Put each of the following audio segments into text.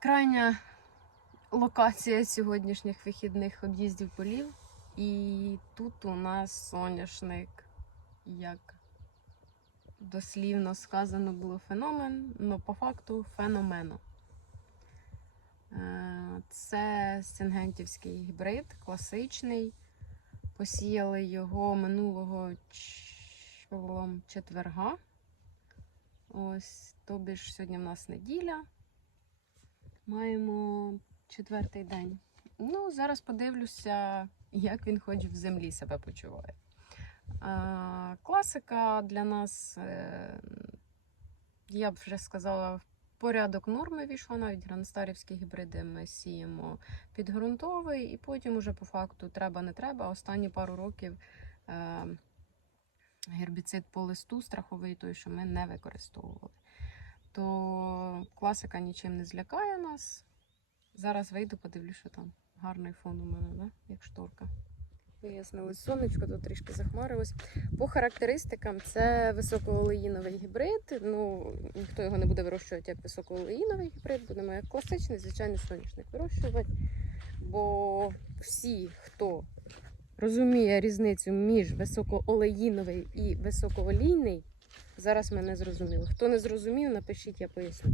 Крайня локація сьогоднішніх вихідних об'їздів полів. І тут у нас соняшник, як дослівно сказано було феномен, але по факту феномено. Е, Це сингентівський гібрид, класичний. Посіяли його минулого четверга. Ось, тобі ж сьогодні в нас неділя. Маємо четвертий день. Ну, зараз подивлюся, як він хоч в землі себе почуває. А, класика для нас, е, я б вже сказала, порядок норми війшла, навіть гранстарівські гібриди ми сіємо підґрунтовий, і потім уже по факту треба не треба. Останні пару років е, гербіцид по листу страховий, той, що ми не використовували. То класика нічим не злякає нас. Зараз вийду, подивлюсь, що там гарний фон у мене, да? як шторка. Вияснили сонечко, тут трішки захмарилось. По характеристикам це високоолеїновий гібрид. Ну, ніхто його не буде вирощувати як високоолеїновий гібрид, будемо як класичний, звичайний соняшник вирощувати. Бо всі, хто розуміє різницю між високоолеїновий і високоолійний, зараз мене зрозуміли. Хто не зрозумів, напишіть, я поясню.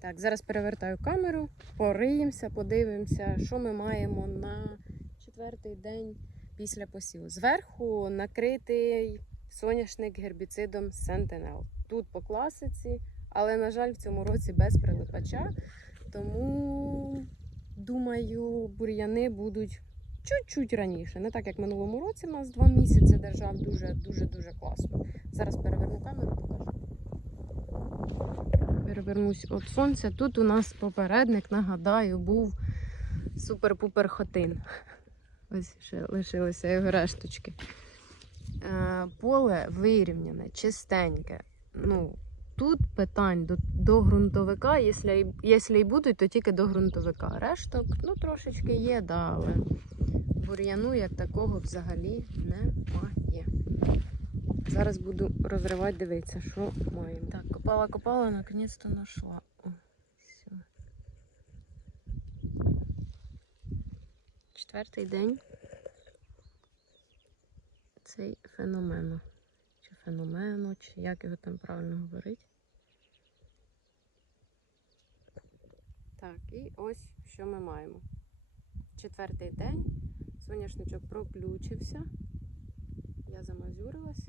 Так, зараз перевертаю камеру, пориємося, подивимося, що ми маємо на четвертий день після посіву. Зверху накритий соняшник гербіцидом Sentinel. Тут по класиці, але, на жаль, в цьому році без прилипача. Тому, думаю, бур'яни будуть чуть-чуть раніше. Не так, як минулому році, у нас два місяці держав дуже-дуже-дуже класно. Зараз переверну камеру, покажу. Перевернусь від сонця. Тут у нас попередник, нагадаю, був супер-пупер хотин. Ось ще лишилися його решточки. Е, поле вирівняне, чистеньке. Ну, тут питань до, до ґрунтовика, якщо, і- будуть, то тільки до ґрунтовика. Решток, ну, трошечки є, да, але бур'яну як такого взагалі немає. Зараз буду розривати, дивитися, що маємо. Так, копала, копала, наконець-то знайшла. Четвертий день. Цей феномено. Чи феномено, чи як його там правильно говорити. Так, і ось що ми маємо. Четвертий день. Соняшничок проключився. Я замазюрилась.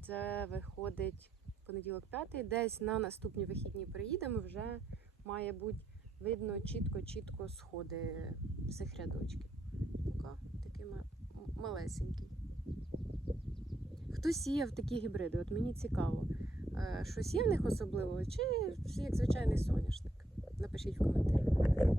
Це виходить понеділок п'ятий. Десь на наступні вихідні приїдемо, вже має бути видно чітко-чітко сходи цих рядочків. Поки такий малесенький. Хто сіяв такі гібриди? От мені цікаво. Е, Щось є в них особливого, чи як звичайний соняшник? Напишіть в коментарях.